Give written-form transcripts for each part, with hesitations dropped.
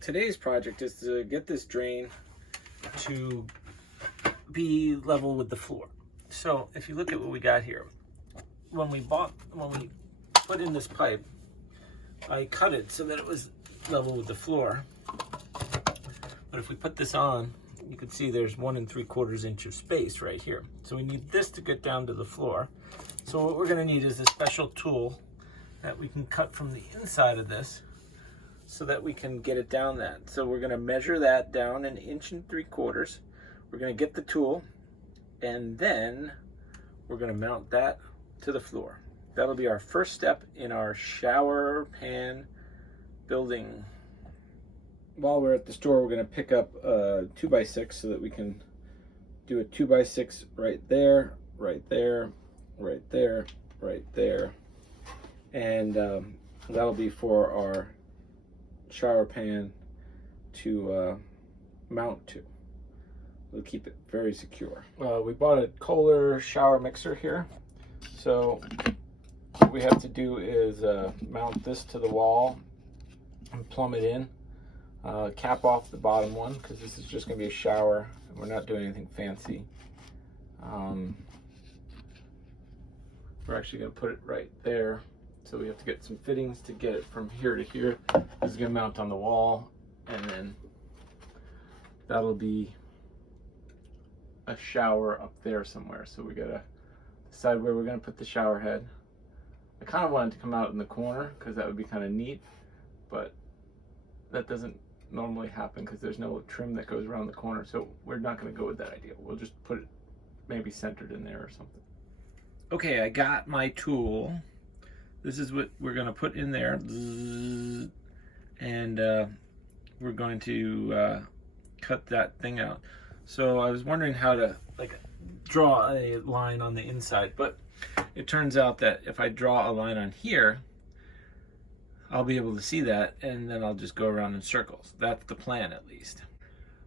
today's project is to get this drain to be level with the floor. So if you look at what we got here, when we put in this pipe, I cut it so that it was level with the floor. But if we put this on, you can see there's 1 3/4 inch of space right here. So we need this to get down to the floor. So what we're going to need is a special tool that we can cut from the inside of this so that we can get it down that. So we're going to measure that down 1 3/4 inches. We're going to get the tool, and then we're going to mount that to the floor. That'll be our first step in our shower pan building. While we're at the store, we're going to pick up a 2x6 so that we can do a 2x6 right there, right there, right there, right there. And that'll be for our shower pan to mount to. We'll keep it very secure. We bought a Kohler shower mixer here. So what we have to do is mount this to the wall and plumb it in. Cap off the bottom one because this is just going to be a shower and we're not doing anything fancy. We're actually going to put it right there. So we have to get some fittings to get it from here to here. This is going to mount on the wall, and then that'll be a shower up there somewhere. So we got to decide where we're going to put the shower head. I kind of wanted to come out in the corner because that would be kind of neat, but that doesn't normally happen because there's no trim that goes around the corner. So we're not going to go with that idea. We'll just put it maybe centered in there or something. Okay, I got my tool. This is what we're going to put in there, and we're going to cut that thing out. So I was wondering how to draw a line on the inside, but it turns out that if I draw a line on here, I'll be able to see that, and then I'll just go around in circles. That's the plan, at least.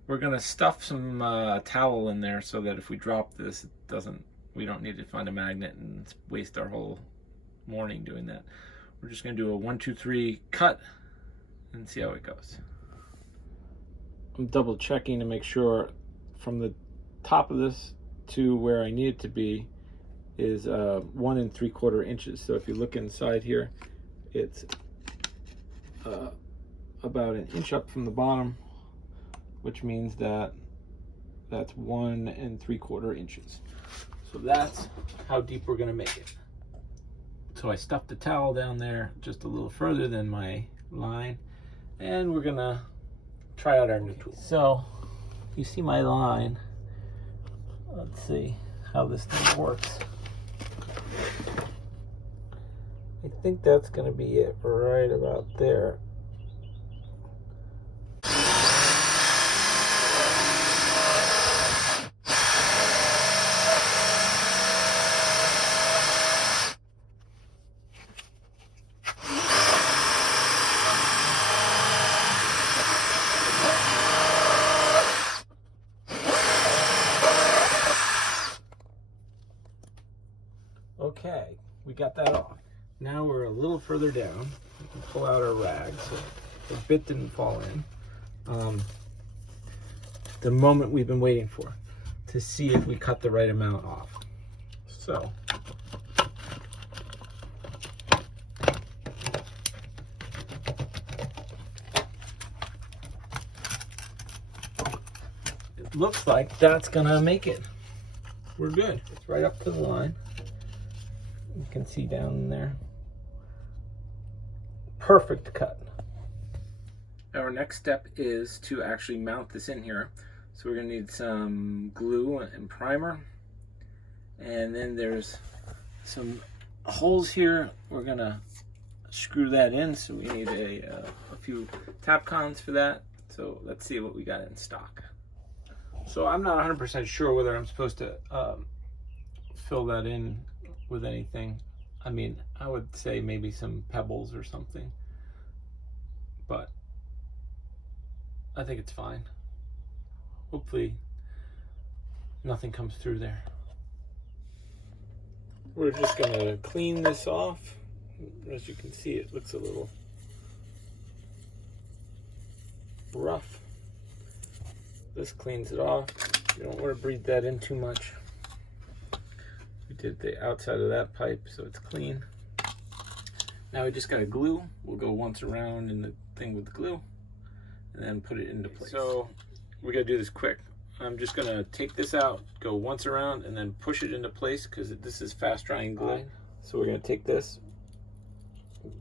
We're going to stuff some towel in there so that if we drop this, we don't need to find a magnet and waste our whole morning doing that. We're just going to do a 1 2 3 cut and see how it goes. I'm double checking to make sure from the top of this to where I need it to be is 1 3/4 inches. So if you look inside here, it's about 1 inch up from the bottom, which means that that's 1 3/4 inches. So that's how deep we're going to make it. So I stuffed the towel down there just a little further than my line, and we're going to try out our new tool. So you see my line. Let's see how this thing works. I think that's going to be it right about there. Okay, we got that off. Now we're a little further down. We can pull out our rag so the bit didn't fall in. The moment we've been waiting for to see if we cut the right amount off. So it looks like that's gonna make it. We're good. It's right up to the line. You can see down in there. Perfect cut. Our next step is to actually mount this in here. So we're going to need some glue and primer. And then there's some holes here. We're going to screw that in. So we need a few tap cons for that. So let's see what we got in stock. So I'm not 100% sure whether I'm supposed to fill that in with anything. I mean, I would say maybe some pebbles or something, but I think it's fine. Hopefully nothing comes through there. We're just gonna clean this off. As you can see, it looks a little rough. This cleans it off. You don't want to breathe that in too much. We did the outside of that pipe so it's clean. Now we just got to glue. We'll go once around in the thing with the glue and then put it into place. So we got to do this quick. I'm just going to take this out, go once around, and then push it into place because this is fast drying glue. So we're going to take this,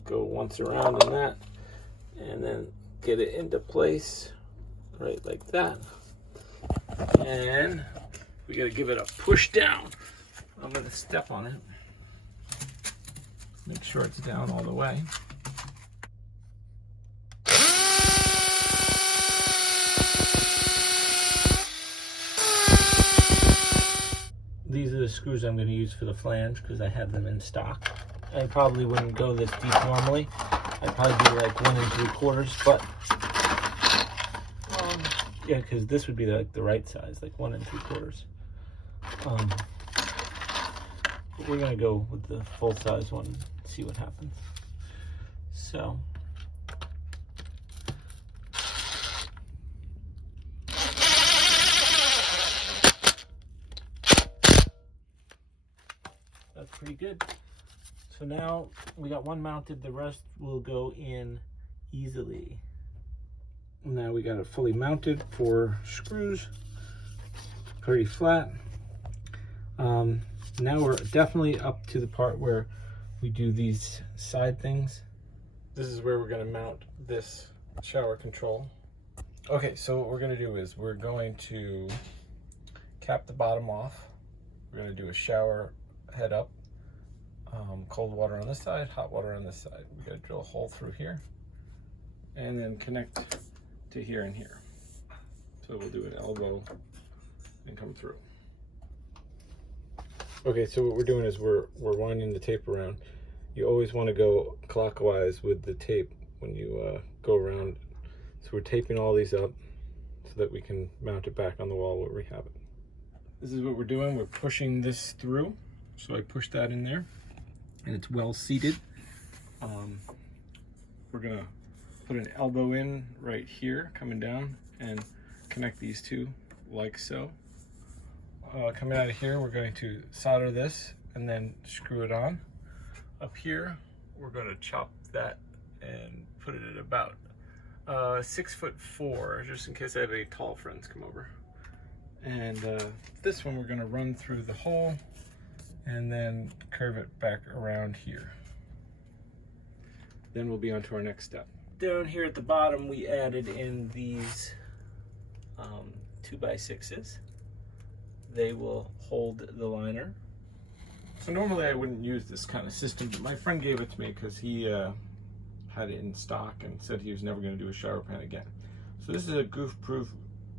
go once around in that, and then get it into place right like that. And we got to give it a push down. I'm going to step on it. Make sure it's down all the way. These are the screws I'm going to use for the flange because I have them in stock. I probably wouldn't go this deep normally. I'd probably do like 1 3/4, but yeah, because this would be like the right size, like 1 3/4. But we're gonna go with the full size one and see what happens. So that's pretty good. So now we got one mounted, the rest will go in easily. Now we got it fully mounted, 4 screws, pretty flat. Now we're definitely up to the part where we do these side things. This is where we're going to mount this shower control. Okay, so what we're going to do is we're going to cap the bottom off. We're going to do a shower head up. Cold water on this side, hot water on this side. We got to drill a hole through here and then connect to here and here. So we'll do an elbow and come through. Okay, so what we're doing is we're winding the tape around. You always want to go clockwise with the tape when you go around. So we're taping all these up so that we can mount it back on the wall where we have it. This is what we're doing. We're pushing this through. So I pushed that in there and it's well seated. We're gonna put an elbow in right here, coming down, and connect these two like so. Coming out of here, we're going to solder this and then screw it on. Up here, we're going to chop that and put it at about 6'4", just in case I have any tall friends come over. And this one we're going to run through the hole and then curve it back around here. Then we'll be on to our next step. Down here at the bottom, we added in these 2x6s. They will hold the liner. So normally I wouldn't use this kind of system, but my friend gave it to me because he had it in stock and said he was never going to do a shower pan again. So this is a goof-proof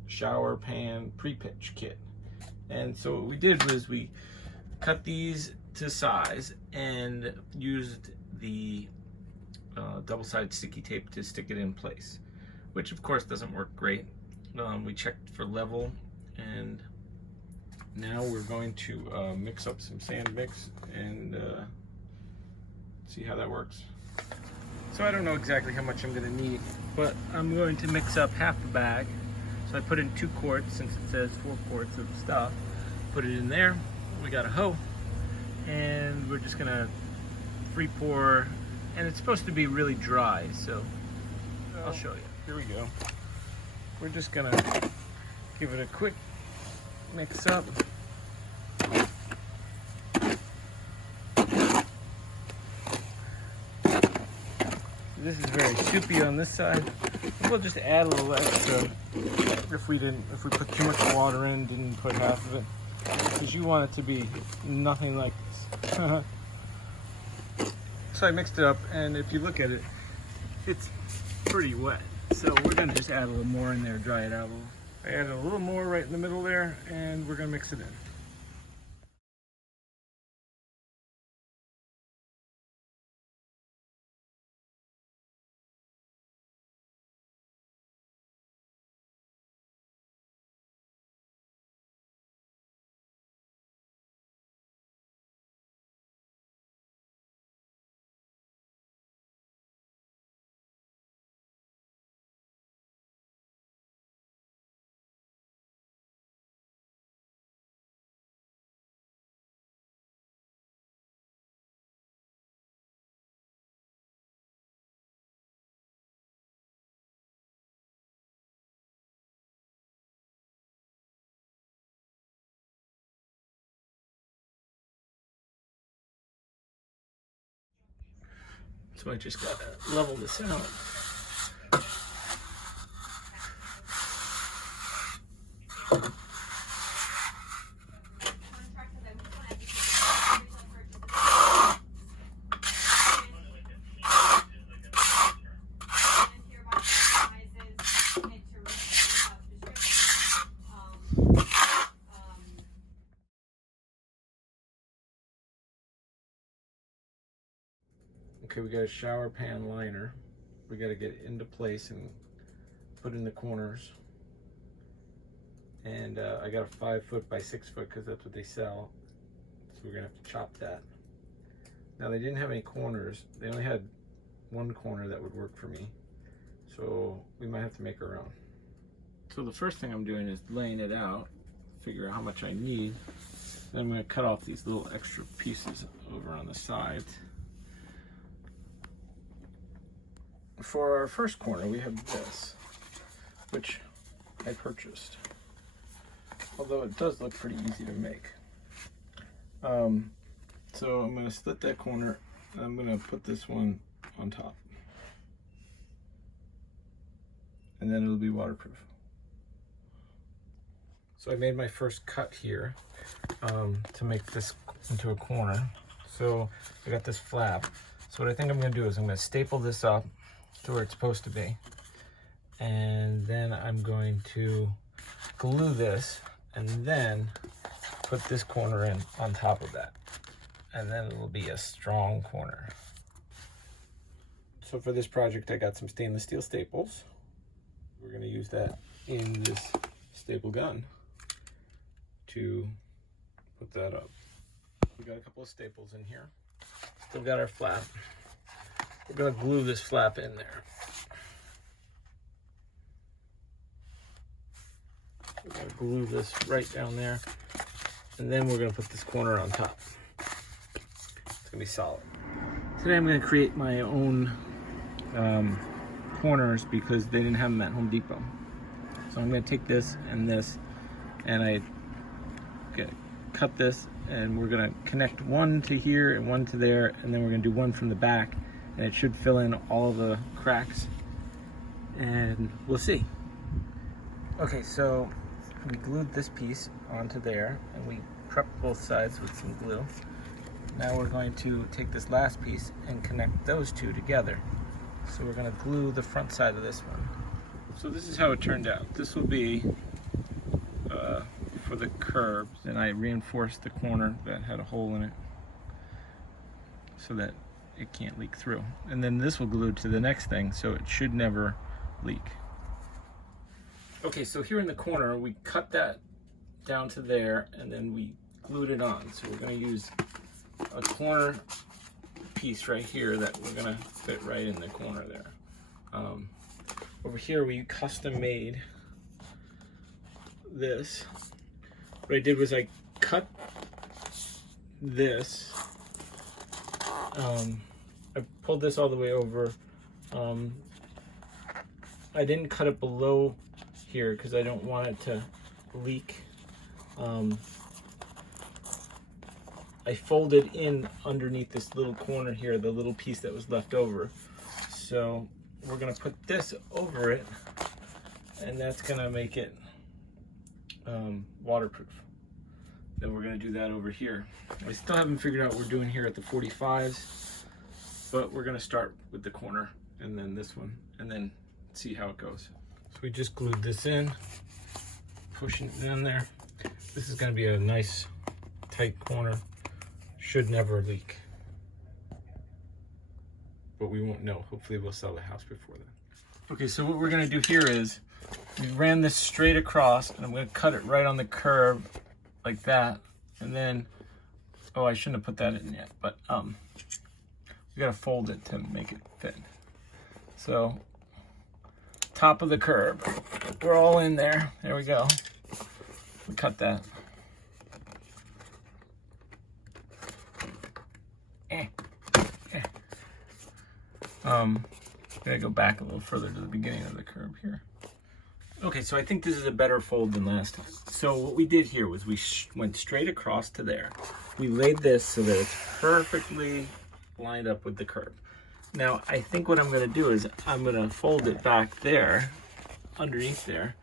shower pan pre-pitch kit. And so what we did was we cut these to size and used the double-sided sticky tape to stick it in place, which of course doesn't work great. We checked for level, and now we're going to mix up some sand mix and see how that works. So I don't know exactly how much I'm going to need, but I'm going to mix up half the bag. So I put in 2 quarts since it says 4 quarts of stuff. Put it in there. We got a hoe, and we're just going to free pour, and it's supposed to be really dry, so I'll show you. Here we go. We're just going to give it a quick mix up. This is very soupy on this side. We'll just add a little extra if we put too much water in, didn't put half of it, because you want it to be nothing like this. So I mixed it up, and if you look at it, it's pretty wet. So we're gonna just add a little more in there, dry it out a little. I added a little more right in the middle there, and we're gonna mix it in. So I just gotta level this out. Okay, we got a shower pan liner. We got to get it into place and put in the corners. And I got a 5 foot by 6 foot because that's what they sell. So we're gonna have to chop that. Now they didn't have any corners. They only had one corner that would work for me. So we might have to make our own. So the first thing I'm doing is laying it out, figure out how much I need. Then I'm gonna cut off these little extra pieces over on the sides. For our first corner, we have this, which I purchased. Although it does look pretty easy to make. So I'm going to split that corner, and I'm going to put this one on top. And then it'll be waterproof. So I made my first cut here to make this into a corner. So I got this flap. So what I think I'm going to do is I'm going to staple this up to where it's supposed to be. And then I'm going to glue this and then put this corner in on top of that. And then it'll be a strong corner. So for this project, I got some stainless steel staples. We're gonna use that in this staple gun to put that up. We got a couple of staples in here. Still got our flap. We're gonna glue this flap in there. We're gonna glue this right down there, and then we're gonna put this corner on top. It's gonna be solid. Today I'm gonna create my own corners because they didn't have them at Home Depot. So I'm gonna take this, and I cut this, and we're gonna connect one to here and one to there, and then we're gonna do one from the back, and it should fill in all the cracks, and we'll see. Okay, so we glued this piece onto there, and we prepped both sides with some glue. Now we're going to take this last piece and connect those two together. So we're going to glue the front side of this one. So this is how it turned out. This will be for the curb, and I reinforced the corner that had a hole in it so that it can't leak through. And then this will glue to the next thing, so it should never leak. Okay, so here in the corner, we cut that down to there, and then we glued it on. So we're going to use a corner piece right here that we're going to fit right in the corner there. Over here, we custom made this. What I did was I cut this. I pulled this all the way over. I didn't cut it below here because I don't want it to leak. I folded in underneath this little corner here, the little piece that was left over. So we're gonna put this over it, and that's gonna make it waterproof. Then we're gonna do that over here. I still haven't figured out what we're doing here at the 45s, but we're gonna start with the corner and then this one, and then see how it goes. So we just glued this in, pushing it in there. This is gonna be a nice tight corner. Should never leak. But we won't know. Hopefully we'll sell the house before then. Okay, so what we're gonna do here is, we ran this straight across, and I'm gonna cut it right on the curb, like that. And then, oh, I shouldn't have put that in yet, but we gotta fold it to make it fit. So, top of the curb, we're all in there. There we go. We cut that. Gotta go back a little further to the beginning of the curb here. Okay, so I think this is a better fold than last time. So what we did here was we went straight across to there. We laid this so that it's perfectly lined up with the curb. Now, I think what I'm going to do is I'm going to fold it back there, underneath there,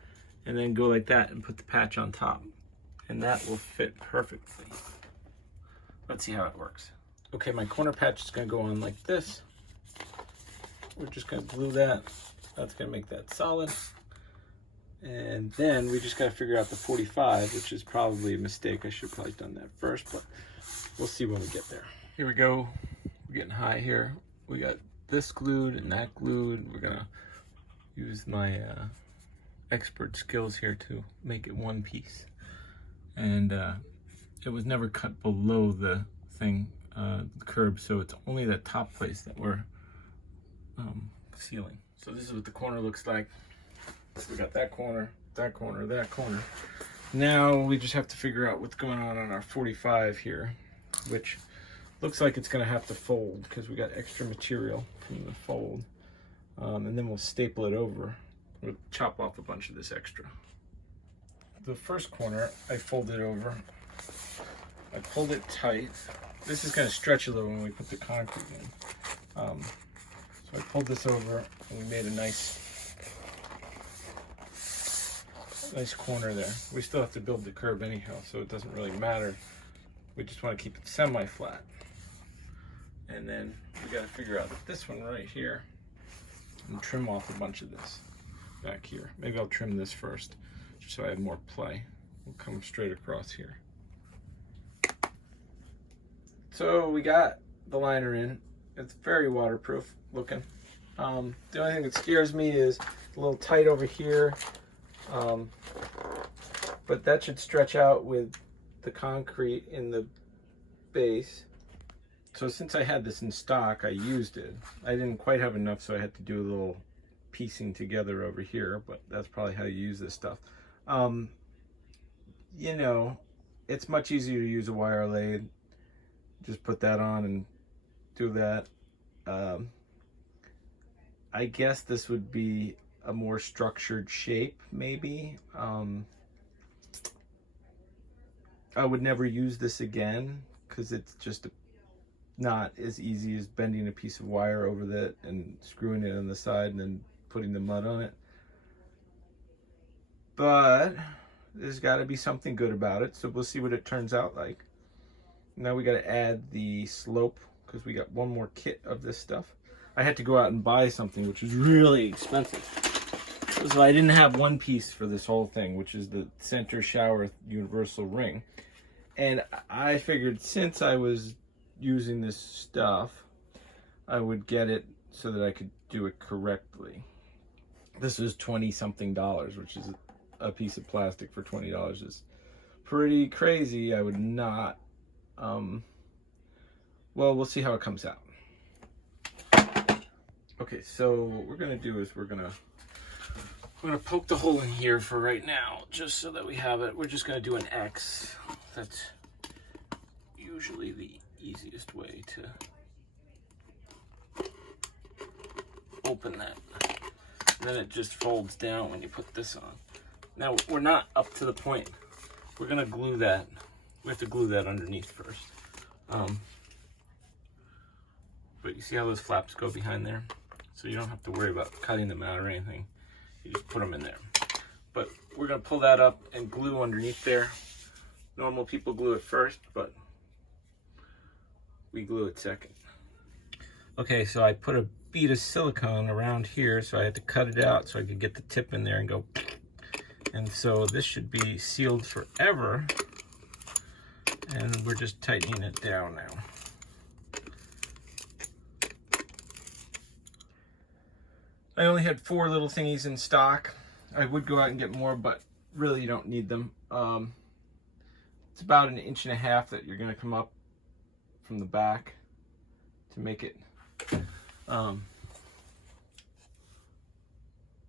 and then go like that and put the patch on top. And that will fit perfectly. Let's see how it works. Okay, my corner patch is going to go on like this. We're just going to glue that. That's going to make that solid. And then we just got to figure out the 45, which is probably a mistake. I should have probably done that first, but we'll see when we get there. Here we go. We're getting high here. We got this glued and that glued. We're gonna use my expert skills here to make it one piece. And it was never cut below the thing, the curb, so it's only that top place that we're sealing. So this is what the corner looks like. We got that corner, that corner, that corner. Now we just have to figure out what's going on our 45 here, which looks like it's going to have to fold because we got extra material from the fold. And then we'll staple it over. We'll chop off a bunch of this extra. The first corner, I folded over. I pulled it tight. This is going to stretch a little when we put the concrete in. So I pulled this over and we made a nice corner there. We still have to build the curb anyhow, so it doesn't really matter. We just want to keep it semi-flat. And then we got to figure out this one right here and trim off a bunch of this back here. Maybe I'll trim this first just so I have more play. We'll come straight across here. So we got the liner in. It's very waterproof looking. The only thing that scares me is a little tight over here, but that should stretch out with the concrete in the base. So since I had this in stock, I used it. I didn't quite have enough, so I had to do a little piecing together over here, but that's probably how you use this stuff. You know, it's much easier to use a wire lathe. Just put that on and do that. I guess this would be a more structured shape, maybe. I would never use this again because it's just not as easy as bending a piece of wire over that and screwing it on the side and then putting the mud on it. But there's got to be something good about it, so we'll see what it turns out like. Now we got to add the slope because we got one more kit of this stuff. I had to go out and buy something which was really expensive. So I didn't have one piece for this whole thing, which is the center shower universal ring. And I figured since I was using this stuff, I would get it so that I could do it correctly. This is $20-something, which is a piece of plastic for $20 is pretty crazy. I would not, well, we'll see how it comes out. Okay, so what we're gonna do is we're gonna poke the hole in here for right now, just so that we have it. We're just gonna do an X. That's usually the easiest way to open that. And then it just folds down when you put this on. Now we're not up to the point. We're gonna glue that. We have to glue that underneath first. But you see how those flaps go behind there? So you don't have to worry about cutting them out or anything. You just put them in there. But we're gonna pull that up and glue underneath there. Normal people glue it first, but we glue it second. Okay, so I put a bead of silicone around here, so I had to cut it out so I could get the tip in there and go. And so this should be sealed forever. And we're just tightening it down now. I only had 4 little thingies in stock. I would go out and get more, but really you don't need them. It's about 1.5 inches that you're gonna come up from the back to make it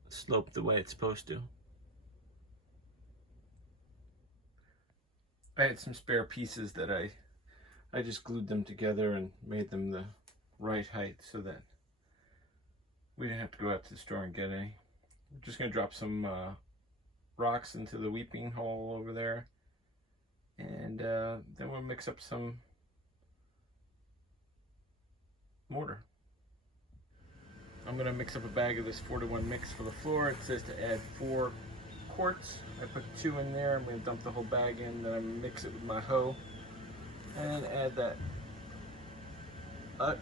slope the way it's supposed to. I had some spare pieces that I just glued them together and made them the right height so that we didn't have to go out to the store and get any. We're just gonna drop some rocks into the weeping hole over there, and then we'll mix up some mortar. I'm gonna mix up a bag of this 4-to-1 mix for the floor. It says to add 4 quarts. I put 2 in there. I'm gonna dump the whole bag in, then I mix it with my hoe, and add that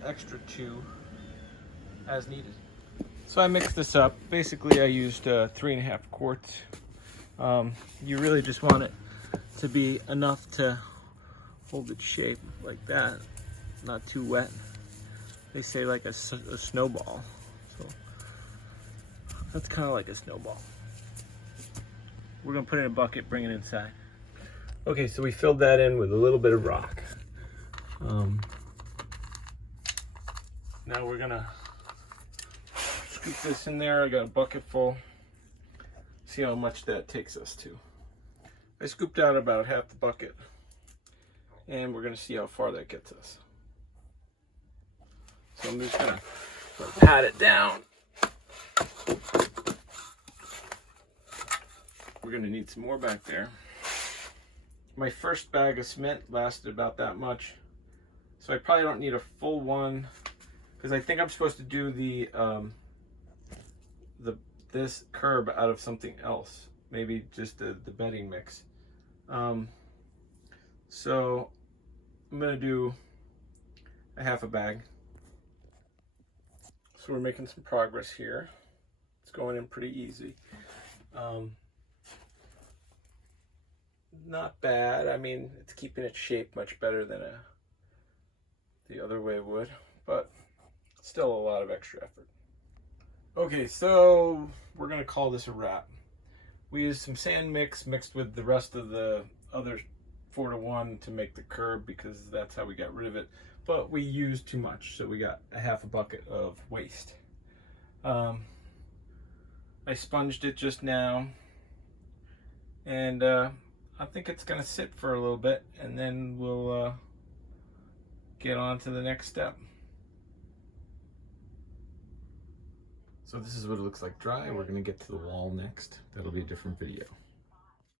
extra 2 as needed. So I mixed this up. Basically I used 3.5 quarts. You really just want it to be enough to hold its shape like that, not too wet. They say like a snowball, so that's kind of like a snowball. We're gonna put it in a bucket, bring it inside. Okay, so we filled that in with a little bit of rock. Now we're gonna scoop this in there. I got a bucket full. See how much that takes us to. I scooped out about half the bucket, and we're gonna see how far that gets us. So I'm just gonna pat it down. We're gonna need some more back there. My first bag of cement lasted about that much, so I probably don't need a full one, because I think I'm supposed to do this curb out of something else, maybe just the bedding mix. So I'm gonna do a half a bag. So we're making some progress here. It's going in pretty easy. Not bad. I mean, it's keeping its shape much better than the other way would, but still a lot of extra effort. Okay, so we're gonna call this a wrap. We used some sand mix mixed with the rest of the other 4-to-1 to make the curb, because that's how we got rid of it. But we used too much, so we got a half a bucket of waste. I sponged it just now, and I think it's gonna sit for a little bit, and then we'll get on to the next step. So this is what it looks like dry. We're gonna get to the wall next. That'll be a different video.